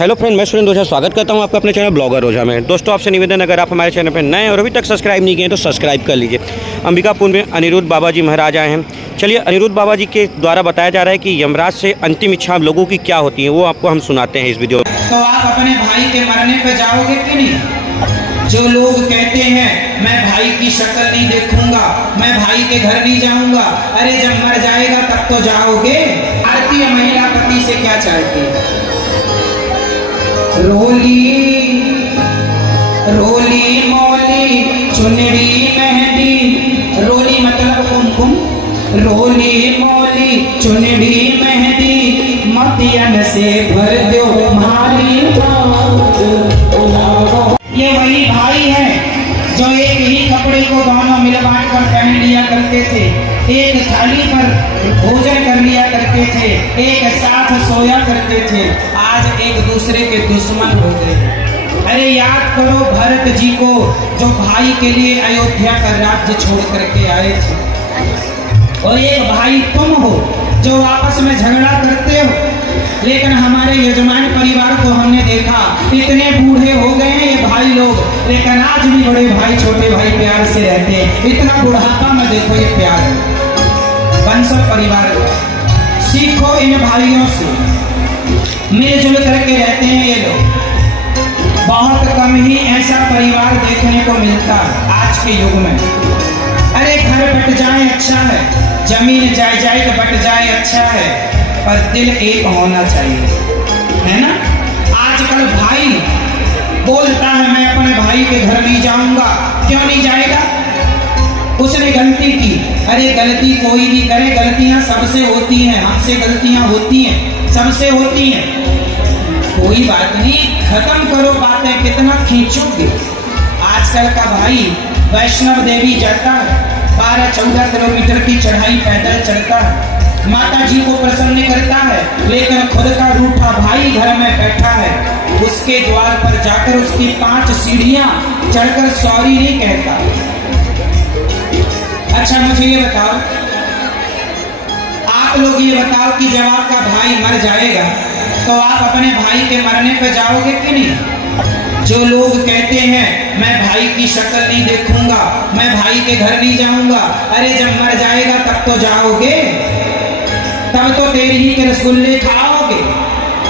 Hello friend, मैं सुरेंद्र ओझा स्वागत करता हूं आपका अपने चैनल ब्लॉगर ओझा में। दोस्तों, आपसे निवेदन, अगर आप हमारे चैनल पर नए और अभी तक सब्सक्राइब नहीं किए तो सब्सक्राइब कर लीजिए। अंबिकापुर में अनिरुद्ध बाबा जी महाराज आए हैं। चलिए, अनिरुद्ध बाबा जी के द्वारा बताया जा रहा है कि यमराज से अंतिम इच्छा लोगों की क्या होती है, वो आपको हम सुनाते हैं इस वीडियो में। तो आप अपने भाई के मरने पर जाओगे कि नहीं? जो लोग कहते हैं मैं भाई की शक्ल नहीं देखूंगा, मैं भाई के घर नहीं जाऊंगा, अरे जब मर जाएगा तब तो जाओगे। भारतीय महिला पति से क्या चाहती है? रोली रोली मौली चुनरी मेहंदी, रोली मतलब कुमकुम, रोली मौली चुनरी मेहंदी, मोतियन से भर दो माली। ये वही भाई है जो एक ही कपड़े को दोनों मिल बांट कर पहन लिया करते थे, एक थाली पर भोजन कर लिया करते थे, एक साथ सोया करते थे, आज एक दूसरे के दुश्मन हो गए। अरे याद करो भरत जी को, जो भाई के लिए अयोध्या का राज्य छोड़ करके आए थे, और एक भाई तुम हो जो आपस में झगड़ा करते हो। लेकिन हमारे यजमान परिवार को हमने देखा, इतने बूढ़े हो गए हैं ये भाई लोग, लेकिन आज भी बड़े भाई छोटे भाई प्यार से रहते हैं। इतना बुढ़ापा में देखो ये प्यार है। बंसल परिवार, सीखो इन भाइयों से, मिलजुल करके रहते हैं ये लोग। बहुत कम ही ऐसा परिवार देखने को मिलता है आज के युग में। अरे घर बट जाए अच्छा है, जमीन जायदाद बट जाए अच्छा है, पर दिल एक होना चाहिए, है ना। आजकल भाई बोलता है मैं अपने भाई के घर नहीं जाऊंगा, क्यों नहीं जाएगा? उसने गलती की। अरे गलती कोई भी करे, गलतियां सबसे होती हैं, हमसे गलतियां होती हैं, सबसे होती हैं, कोई बात नहीं, खत्म करो बातें, कितना खींचोगे। आजकल का भाई वैष्णव देवी जाता है, 12-14 किलोमीटर की चढ़ाई पैदल चढ़ता है, माता जी को प्रसन्न करता है, लेकिन खुद का रूठा भाई घर में बैठा है, उसके द्वार पर जाकर उसकी 5 सीढ़ियां चढ़कर सॉरी नहीं कहता। अच्छा मुझे ये बताओ, आप लोग ये बताओ कि जब आपका भाई मर जाएगा तो आप अपने भाई के मरने पर जाओगे कि नहीं? जो लोग कहते हैं मैं भाई की शक्ल नहीं देखूंगा, मैं भाई के घर नहीं जाऊंगा, अरे जब मर जाएगा तब तो जाओगे, तब तो तेरी ही के रसगुल्ले खाओगे।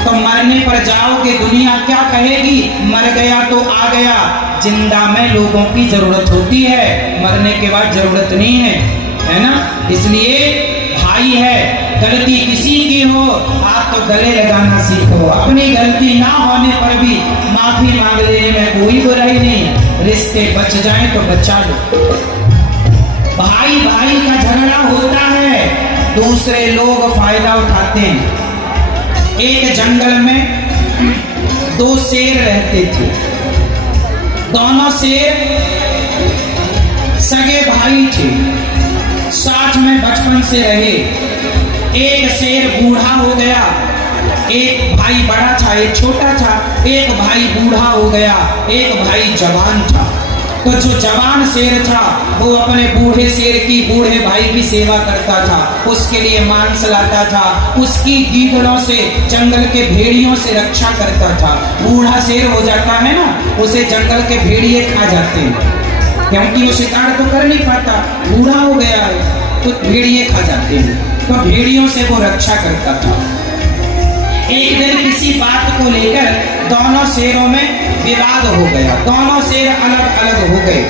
तो मरने पर जाओगे, दुनिया क्या कहेगी? मर गया तो आ गया। जिंदा में लोगों की जरूरत होती है, मरने के बाद जरूरत नहीं है ना। इसलिए भाई है, गलती किसी की हो आप तो गले लगाना सीखो। अपनी गलती ना होने पर भी माफी मांग लेने में कोई बुराई नहीं, रिश्ते बच जाएं तो बचा लो। भाई भाई का झगड़ा होता है, दूसरे लोग फायदा उठाते हैं। एक जंगल में 2 शेर रहते थे, दोनों शेर सगे भाई थे, साथ में बचपन से रहे। एक शेर बूढ़ा हो गया, एक भाई बड़ा था एक छोटा था, एक भाई बूढ़ा हो गया, एक भाई जवान था। तो जो जवान शेर था वो अपने बूढ़े शेर की, बूढ़े भाई की सेवा करता था, उसके लिए मांस लाता था, उसकी गीदड़ों से, जंगल के भेड़ियों से रक्षा करता था। बूढ़ा शेर हो जाता है ना, उसे जंगल के भेड़िए खा जाते हैं, क्योंकि वो शिकार तो कर नहीं पाता, बूढ़ा हो गया है, तो भेड़िए खा जाते हैं। तो भेड़ियों से वो रक्षा करता था। एक दिन किसी बात को लेकर दोनों शेरों में विवाद हो गया, दोनों शेर अलग अलग हो गए,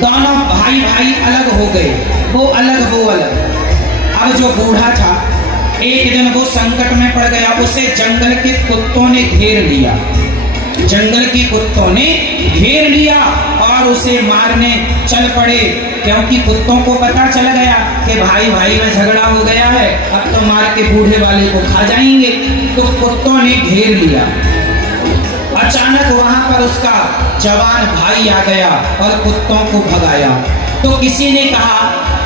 दोनों भाई भाई अलग हो गए, वो अलग वो अलग। अब जो बूढ़ा था, एक दिन वो संकट में पड़ गया, उसे जंगल के कुत्तों ने घेर लिया, जंगल के कुत्तों ने घेर लिया और उसे मारने चल पड़े, क्योंकि कुत्तों को पता चल गया कि भाई भाई में झगड़ा हो गया है, अब तो मार के बूढ़े वाले को खा जाएंगे। तो कुत्तों ने घेर लिया। अचानक वहां पर उसका जवान भाई आ गया और कुत्तों को भगाया। तो किसी ने कहा,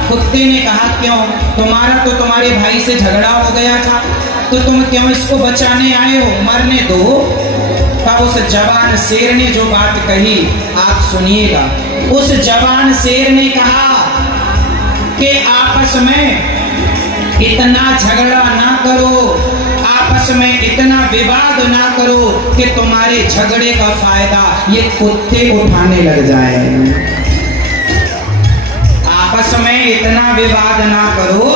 कुत्ते ने कहा क्यों? तुम्हारा तो तुम्हारे भाई से झगड़ा हो गया था, तो तुम क्यों इसको बचाने आए हो? मरने दो। तब उस जवान शेर ने जो बात कही आप सुनिएगा। उस जवान शेर ने कहा कि आपस में इतना झगड़ा ना करो, आप आपस में इतना विवाद ना करो कि तुम्हारे झगड़े का फायदा ये कुत्ते उठाने लग जाए। आपस में इतना विवाद ना करो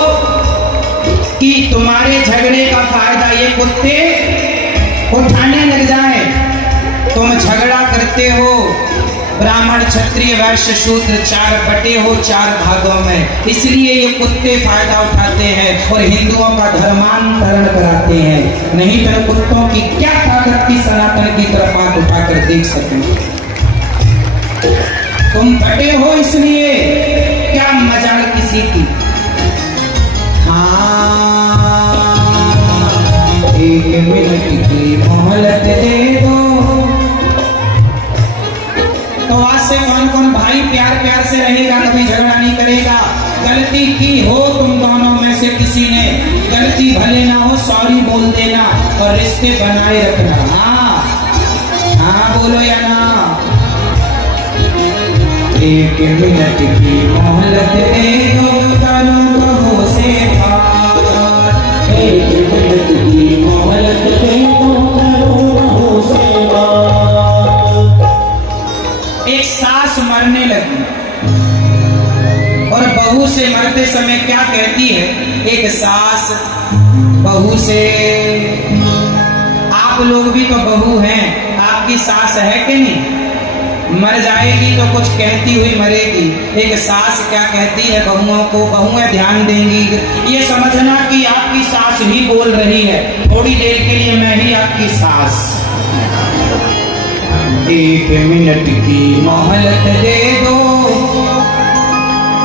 कि तुम्हारे झगड़े का फायदा ये कुत्ते उठाने लग जाए। तुम झगड़ा करते हो, ब्राह्मण क्षत्रिय वैश्य शूद्र 4 बटे हो 4 भागों में, इसलिए ये कुत्ते फायदा उठाते हैं और हिंदुओं का धर्मांतरण कराते हैं। नहीं तो कुत्तों की क्या ताकत की सनातन की तरफ हाथ उठाकर देख सकें। तुम बटे हो इसलिए क्या मजाल किसी की। हाँ, 1 मिनट की मोहलत दे दो। तो आज से कौन कौन भाई प्यार प्यार से रहेगा, कभी झगड़ा नहीं करेगा। गलती की हो तुम दोनों में से किसी ने, गलती भले ना हो सॉरी बोल देना और रिश्ते बनाए रखना। हाँ हाँ बोलो या ना। 1 मिनट की मोहलत दे दो, करो बहू से बात। 1 मिनट की मोहलत दे दो, करो बहू से बात। एक सास मरने लगी और बहू से मरते समय क्या कहती है एक सास बहू से, आप लोग भी तो बहू हैं, आपकी सास है कि नहीं? मर जाएगी तो कुछ कहती हुई मरेगी। एक सास क्या कहती है बहुओं को, बहुएं ध्यान देंगी, ये समझना कि आपकी सास ही बोल रही है, थोड़ी देर के लिए मैं ही आपकी सास। 1 मिनट की मोहलत दे दो,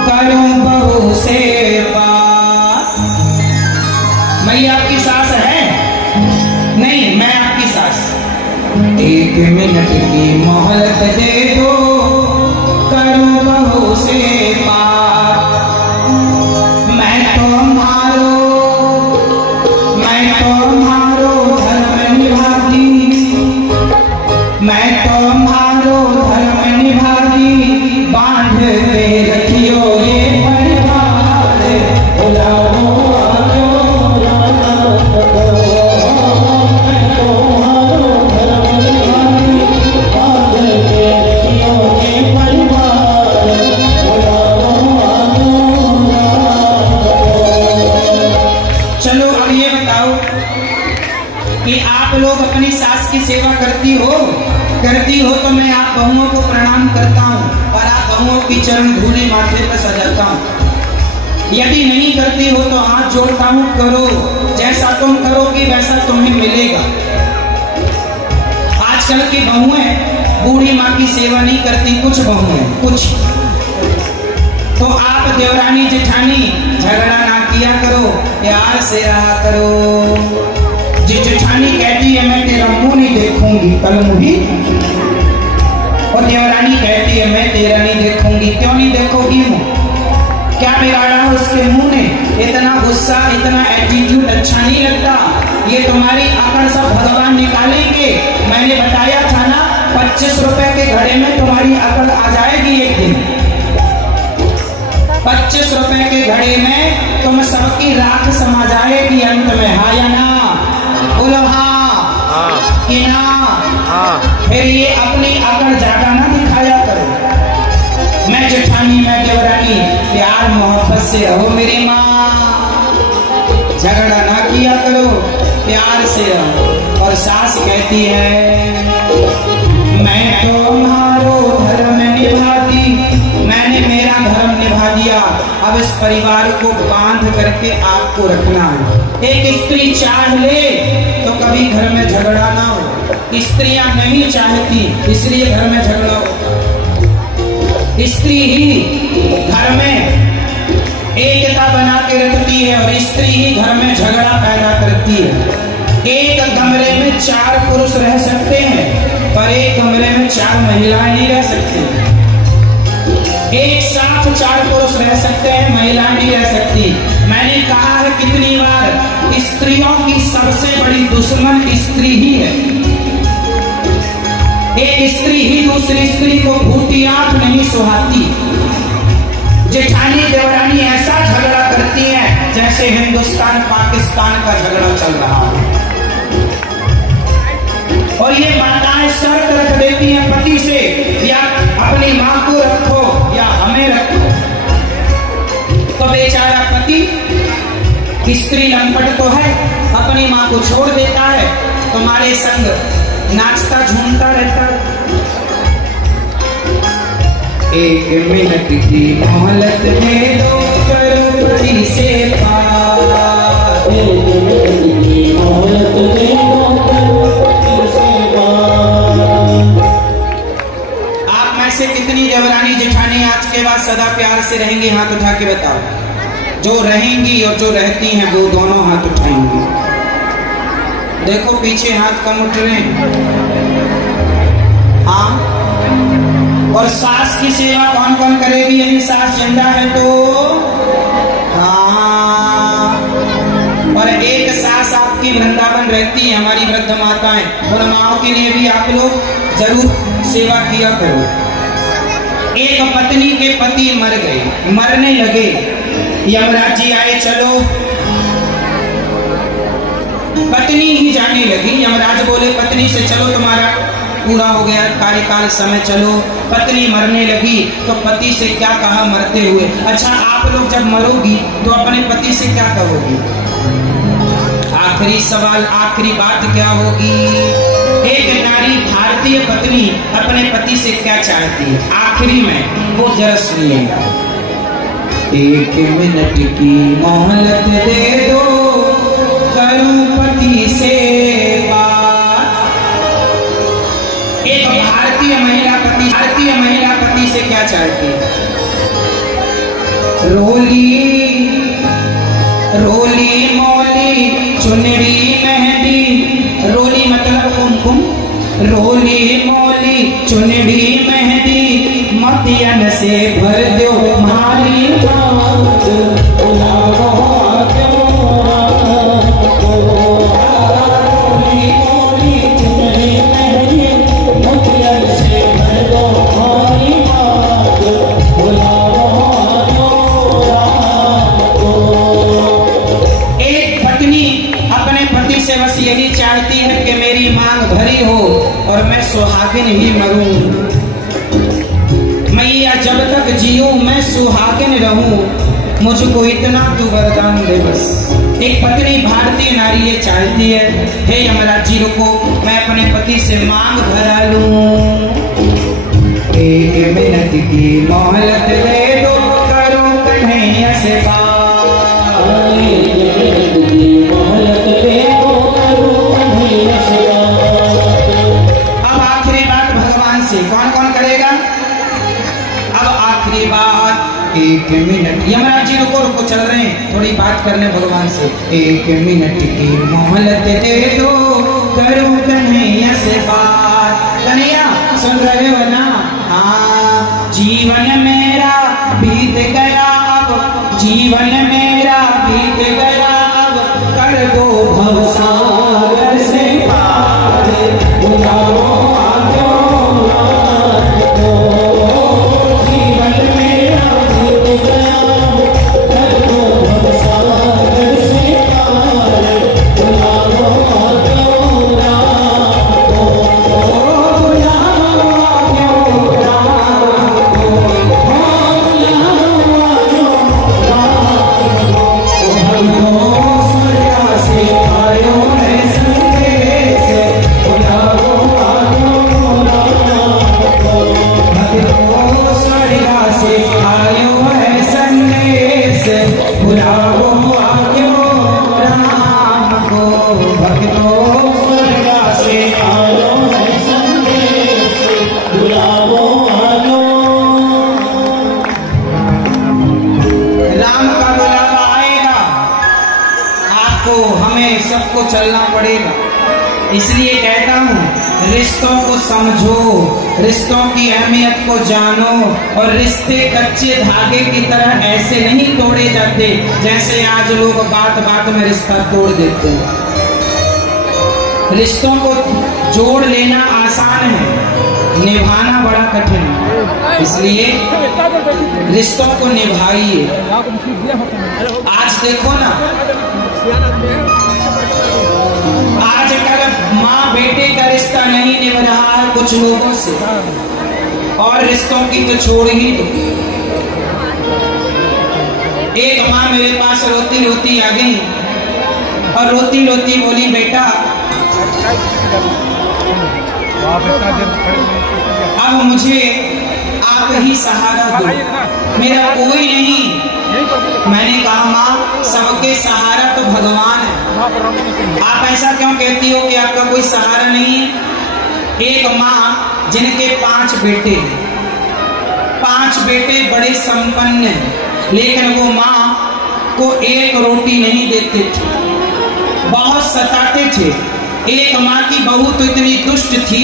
करूं बहू से बात। मैं आपकी सास है? नहीं, मैं आपकी सास। 1 मिनट की मोहलत दे दो, करूं बहू से बात। मैं तो मारो धर्म निभाती, मैं तो मारो धर्म निभाती, बांध के रखियो ये परिवार, बुलाओ कि आप लोग अपनी सास की सेवा करती हो तो मैं आप बहुओं को प्रणाम करता हूँ और आप बहुओं की चरण धूली माथे पर सजाता हूँ। यदि नहीं करती हो तो हाथ जोड़ता हूँ, करो, जैसा तुम करोगी वैसा तुम्हें मिलेगा। आजकल की बहुएं बूढ़ी माँ की सेवा नहीं करती, कुछ बहुएं कुछ। तो आप देवरानी जेठानी झगड़ा ना किया करो, प्यार से रहा करो। जेठानी कहती है मैं तेरा मुंह नहीं देखूंगी, कल मुही, और देवरानी कहती है मैं तेरा नहीं देखूंगी। क्यों नहीं देखोगी मुंह? क्या बिगाड़ा है उसके मुंह ने? इतना गुस्सा, इतना एटीट्यूड अच्छा नहीं लगता। ये तुम्हारी अकड़ सब भगवान निकालेंगे। मैंने बताया था ना, 25 रुपए के घड़े में तुम्हारी अकड़ आ जाएगी एक दिन। 25 रुपए के घड़े में तुम सबकी राख समा जाएगी अंत में। हाँ या ना? बोलो हाँ कि ना? फिर ये अपनी अकड़ ज्यादा ना दिखाया करो। मैं जेठानी, मैं देवरानी, प्यार मोहब्बत से रहो मेरी माँ, झगड़ा ना किया करो, प्यार से रहो। और सास कहती है मैं तो मारो धर्म निभाती, मैंने मेरा धर्म निभा दिया, अब इस परिवार को बांध करके आपको रखना है। एक स्त्री चाह ले तो कभी घर में झगड़ा ना हो, स्त्रियां नहीं चाहती इसलिए घर में झगड़ा होता। स्त्री ही घर में एकता बना के रखती है और स्त्री ही घर में झगड़ा पैदा करती है। एक कमरे में 4 पुरुष रह सकते हैं पर एक कमरे में 4 महिलाएं नहीं रह सकती। एक साथ 4 पुरुष रह सकते हैं, महिलाएं नहीं रह सकती। मैंने कहा है कितनी बार, स्त्रियों की सबसे बड़ी दुश्मन स्त्री ही है। एक स्त्री ही दूसरी स्त्री को फूटी आंख नहीं सुहाती। जेठानी देवरानी ऐसा झगड़ा करती है जैसे हिंदुस्तान पाकिस्तान का झगड़ा चल रहा है। को छोड़ देता है तुम्हारे संग नाचता झूमता रहता है। एक मिनट की मोहलत दे दो करूं पति से प्यार, एक मिनट की मोहलत दे दो करूं पति से प्यार। आप में से कितनी देवरानी जेठानी आज के बाद सदा प्यार से रहेंगी? हाथ उठा के बताओ। जो रहेंगी और जो रहती हैं वो दोनों हाथ उठाएंगी। देखो पीछे हाथ कम उठ रहे हैं। हाँ, और सास की सेवा कौन कौन करेगी यदि सास जिंदा है तो? हाँ, और एक सास आपकी वृंदावन रहती है, हमारी वृद्ध माताएं, उन माओं के लिए भी आप लोग जरूर सेवा किया करो। एक पत्नी के पति मर गए, मरने लगे, यमराज जी आए, चलो। पत्नी ही जाने लगी, यमराज बोले पत्नी से चलो तुम्हारा पूरा हो गया कार्यकाल, समय चलो। पत्नी मरने लगी तो पति से क्या कहा मरते हुए? अच्छा, आप लोग जब मरोगी तो अपने पति से क्या कहोगी? आखिरी सवाल, आखिरी बात क्या होगी? एक नारी भारतीय पत्नी अपने पति से क्या चाहती है आखिरी में, वो जरा सुनिएगा। एक मिनट की मोहलत दे दो करूं पति से बात। एक भारतीय महिला पति से क्या चाहती है? रोली रोली मोली चुनरी मेहंदी, रोली मतलब कुमकुम, रोली मोली चुनरी मेहंदी, मोतियन से भर दो मारी बात, बुलाओ रोली मोली चुनरी मेहंदी, मोतियन से भर दो मारी बात, बुलाओ एक पत्नी अपने पति से बस यही चाहती है कि मेरी मांग भरी हो और मैं सुहागिन ही मरूं। मैया जब तक जियो मैं सुहागिन रहूं, मुझको इतना तू वरदान दे बस। एक पत्नी भारतीय नारी ये चाहती है, हे यमराज जी रुको, मैं अपने पति से मांग भरा लूं। एक मिनट की मोहलत दे दो करूं कन्हैया से बात, मोहलत दे दो करूं कन्हैया से बात। अब आखिरी बात भगवान से कौन कौन करेगा? अब आखिरी बात, एक मिनट, यमराज जी रुको रुको, चल रहे हैं, थोड़ी बात करने भगवान से। एक मिनट की मोहलत दे दो करूं कन्हैया से बात। कन्हैया सुन रहे हो ना? हाँ, जीवन मेरा बीत गया अब, जीवन मेरा बीत गया अब, कर दो भवसागर से पार, बुलाओ चलना पड़ेगा। इसलिए कहता हूँ रिश्तों को समझो, रिश्तों की अहमियत को जानो, और रिश्ते कच्चे धागे की तरह ऐसे नहीं तोड़े जाते जैसे आज लोग बात बात में रिश्ता तोड़ देते हैं। रिश्तों को जोड़ लेना आसान है, निभाना बड़ा कठिन है। इसलिए रिश्तों को निभाइए। आज देखो ना, आजकल माँ बेटे का रिश्ता नहीं निभ रहा है कुछ लोगों से, और रिश्तों की तो छोड़ ही दो। एक माँ मेरे पास रोती रोती आ गई, और रोती रोती बोली, बेटा अब मुझे आप ही सहारा दो, मेरा कोई नहीं। मैंने कहा माँ, सबके सहारा तो भगवान है, आप ऐसा क्यों कहती हो कि आपका कोई सहारा नहीं है? एक माँ जिनके 5 बेटे, 5 बेटे बड़े संपन्न हैं, लेकिन वो माँ को एक रोटी नहीं देते थे, बहुत सताते थे। एक माँ की बहू तो इतनी दुष्ट थी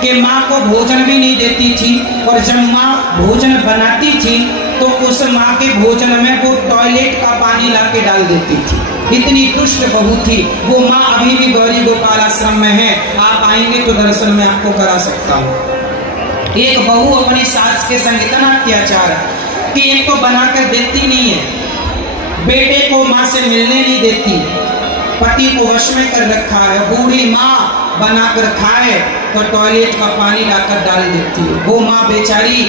कि माँ को भोजन भी नहीं देती थी, और जब माँ भोजन बनाती थी तो उस माँ के भोजन में वो टॉयलेट का पानी ला के डाल देती थी। इतनी दुष्ट बहू थी वो माँ। अभी भी गौरी गोपाल आश्रम में है, आप आएंगे तो दर्शन में आपको करा सकता हूँ। एक बहू अपनी सास के संग इतना अत्याचार कि एक तो बनाकर देती नहीं है, बेटे को माँ से मिलने नहीं देती, पति को वश में कर रखा है। बूढ़ी माँ बनाकर खाए तो टॉयलेट का पानी लाकर डाल देती है। वो माँ बेचारी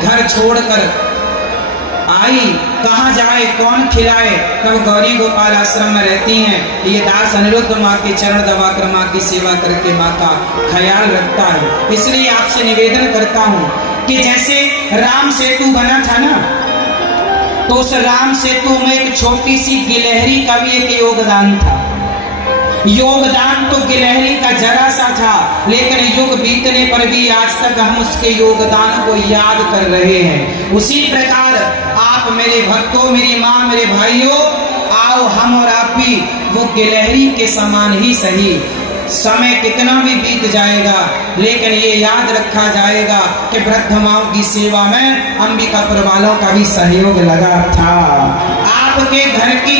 घर छोड़कर आई, कहाँ जाए, कौन खिलाए? तब गौरी गोपाल आश्रम में रहती हैं। ये दास अनिरुद्ध माँ के चरण दबाकर माँ की सेवा करके माँ का ख्याल रखता है। इसलिए आपसे निवेदन करता हूँ कि जैसे राम सेतु बना था ना, तो उस राम सेतु में एक छोटी सी गिलहरी का भी एक योगदान था। योगदान तो गिलहरी का जरा सा था, लेकिन युग बीतने पर भी आज तक हम उसके योगदान को याद कर रहे हैं। उसी प्रकार आप मेरे भक्तों, मेरी माँ, मेरे भाइयों, आओ हम और आप भी वो गिलहरी के समान ही सही। समय कितना भी बीत जाएगा, लेकिन ये याद रखा जाएगा कि वृद्ध माओं की सेवा में अंबिकापुर वालों का भी सहयोग लगा था। आपके घर की